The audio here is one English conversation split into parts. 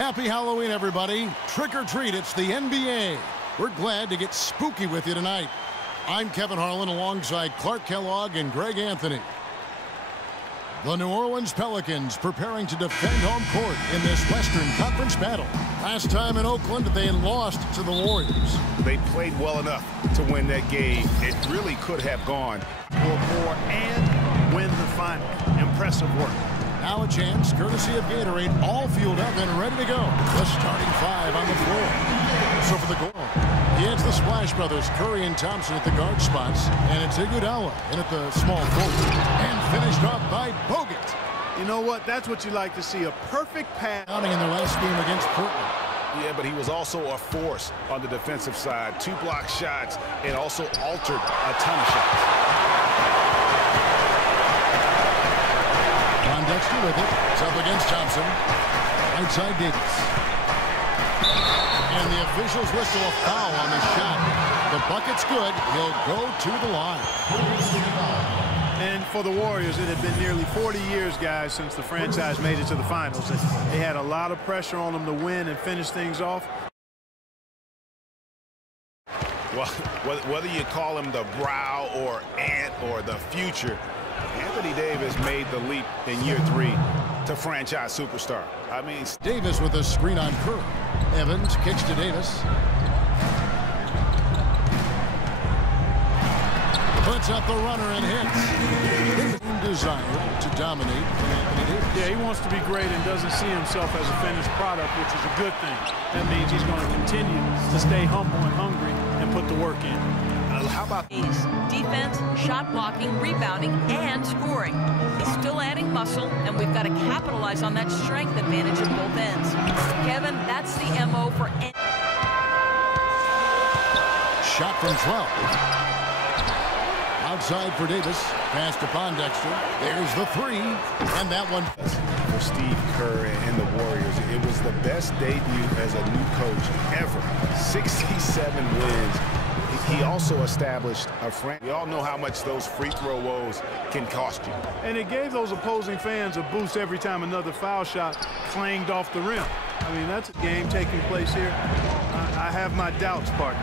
Happy Halloween, everybody. Trick or treat, it's the NBA. We're glad to get spooky with you tonight. I'm Kevin Harlan alongside Clark Kellogg and Greg Anthony. The New Orleans Pelicans preparing to defend home court in this Western Conference battle. Last time in Oakland, they lost to the Warriors. They played well enough to win that game. It really could have gone for more and win the final. Impressive work. Now a chance, courtesy of Gatorade, all fueled up and ready to go. The starting five on the floor. So for the goal, it's the Splash Brothers, Curry and Thompson at the guard spots, and it's Iguodala in at the small forward, and finished off by Bogut. You know what? That's what you like to see, a perfect pass. In their last game against Portland. Yeah, but he was also a force on the defensive side. 2 block shots and also altered a ton of shots. Dexter with it. It's up against Thompson. Right side Davis. And the officials whistle a foul on the shot. The bucket's good. He'll go to the line. And for the Warriors, it had been nearly 40 years, guys, since the franchise made it to the finals. And they had a lot of pressure on them to win and finish things off. Well, whether you call him the brow or ant or the future, Anthony Davis made the leap in year 3 to franchise superstar. I mean, Davis with a screen on Curry. Evans kicks to Davis. Puts up the runner and hits. Desire to dominate Anthony Davis. Yeah, he wants to be great and doesn't see himself as a finished product, which is a good thing. That means he's going to continue to stay humble and hungry and put the work in. How about defense, shot blocking, rebounding, and scoring? He's still adding muscle, and we've got to capitalize on that strength advantage at both ends. Kevin, that's the MO for any. Shot from 12. Outside for Davis. Pass to Dexter. There's the 3. And that one. For Steve Kerr and the Warriors, it was the best debut as a new coach ever. 67 wins. He also established a franchise. We all know how much those free throw woes can cost you. And it gave those opposing fans a boost every time another foul shot clanged off the rim. I mean, that's a game taking place here. I have my doubts, partner.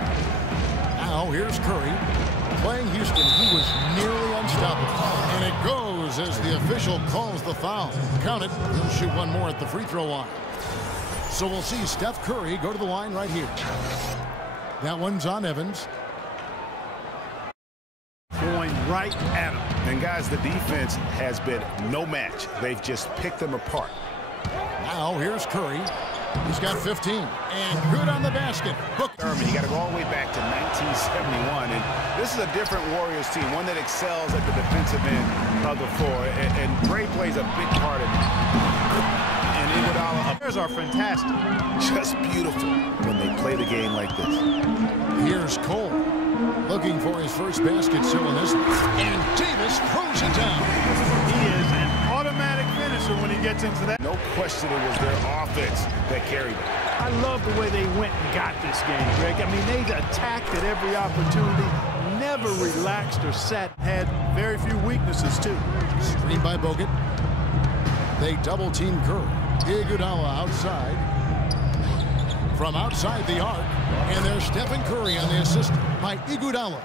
Now here's Curry. Playing Houston, he was nearly unstoppable. And it goes as the official calls the foul. Count it. He'll shoot one more at the free throw line. So we'll see Steph Curry go to the line right here. That one's on Evans. Going right at him. And guys, the defense has been no match. They've just picked them apart. Now here's Curry. He's got 15 and good on the basket. You got to go all the way back to 1971, and this is a different Warriors team, one that excels at the defensive end of the floor, and Gray plays a big part of it. And Iguodala, players are fantastic, just beautiful when they play the game like this. Here's Cole looking for his first basket still in this one, and Davis throws it down. He is an automatic finisher when he gets into that. No question it was their offense that carried it. I love the way they went and got this game, Greg. I mean, they attacked at every opportunity, never relaxed or sat, had very few weaknesses, too. Screen by Bogut. They double-team Curry. Iguodala outside. From outside the arc, and there's Stephen Curry on the assist by Iguodala.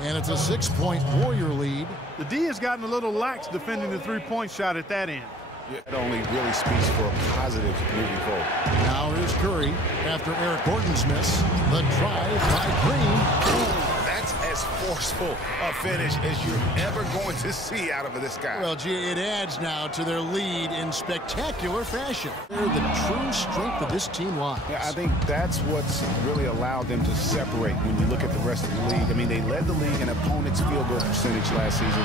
And it's a 6-point Warrior lead. The D has gotten a little lax defending the three-point shot at that end. Yeah, it only really speaks for a positive moving forward. Now here's Curry after Eric Gordon's miss. The drive by Green. That's as forceful a finish as you're ever going to see out of this guy. Well, gee, it adds now to their lead in spectacular fashion. They're the true strength of this team lies. Yeah, I think that's what's really allowed them to separate when you look at the rest of the league. I mean, they led the league in opponents' field goal percentage last season,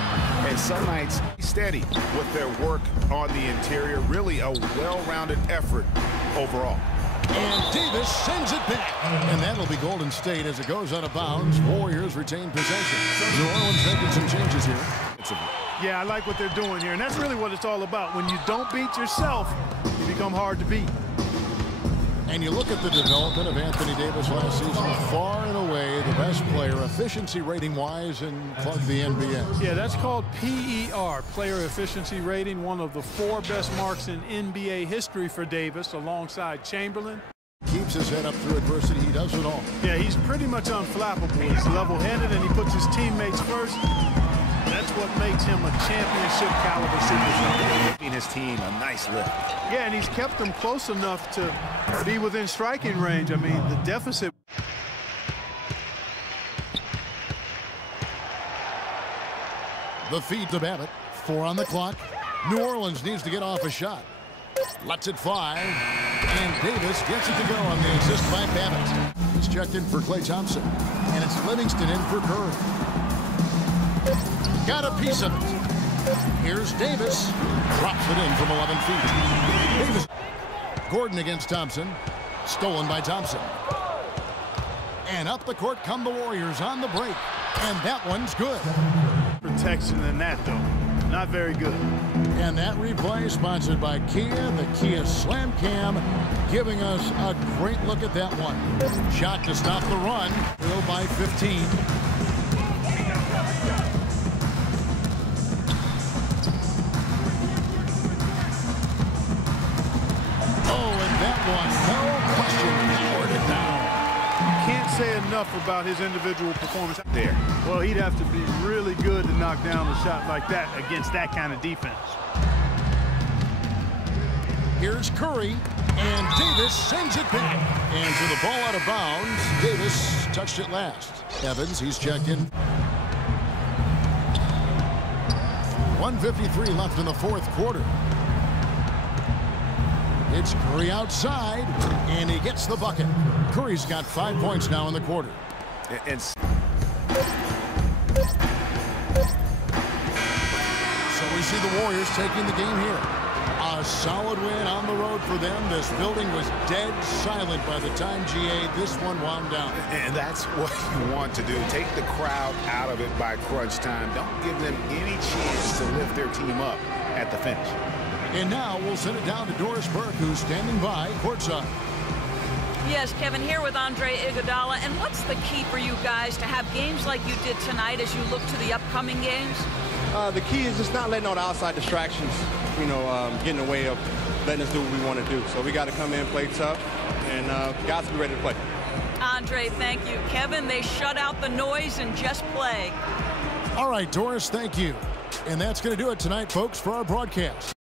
and some nights steady with their work on the interior. Really a well-rounded effort overall. And Davis sends it back. And that'll be Golden State as it goes out of bounds. Warriors retain possession. New Orleans making some changes here. Yeah, I like what they're doing here. And that's really what it's all about. When you don't beat yourself, you become hard to beat. And you look at the development of Anthony Davis last season, far and away the best player efficiency rating-wise in the NBA. Yeah, that's called PER, player efficiency rating, one of the 4 best marks in NBA history for Davis, alongside Chamberlain. Keeps his head up through adversity. He does it all. Yeah, he's pretty much unflappable. He's level-headed, and he puts his teammates first. That's what makes him a championship caliber superstar. Giving his team a nice lift. Yeah, and he's kept them close enough to be within striking range. I mean, the deficit. The feed to Babbitt. 4 on the clock. New Orleans needs to get off a shot. Lets it fly. And Davis gets it to go on the assist by Babbitt. He's checked in for Klay Thompson. And it's Livingston in for Curry. Got a piece of it. Here's Davis. Drops it in from 11 feet. Davis. Gordon against Thompson. Stolen by Thompson. And up the court come the Warriors on the break. And that one's good. Protection in that, though. Not very good. And that replay sponsored by Kia, the Kia Slam Cam, giving us a great look at that one. Shot to stop the run. Will by 15. Oh, and that one, no question, powered it down. Can't say enough about his individual performance There. Well, he'd have to be really good to knock down a shot like that against that kind of defense. Here's Curry, and Davis sends it back. And to the ball out of bounds, Davis touched it last. Evans, he's checked in. 1:53 left in the 4th quarter. It's Curry outside, and he gets the bucket. Curry's got 5 points now in the quarter. And So we see the Warriors taking the game here. A solid win on the road for them. This building was dead silent by the time GA this one wound down. And that's what you want to do. Take the crowd out of it by crunch time. Don't give them any chance to lift their team up at the finish. And now we'll send it down to Doris Burke, who's standing by courtside. Yes, Kevin, here with Andre Iguodala. And what's the key for you guys to have games like you did tonight as you look to the upcoming games? The key is just not letting all the outside distractions, get in the way of letting us do what we want to do. So we got to come in, play tough, and guys be ready to play. Andre, thank you. Kevin, they shut out the noise and just play. All right, Doris, thank you. And that's going to do it tonight, folks, for our broadcast.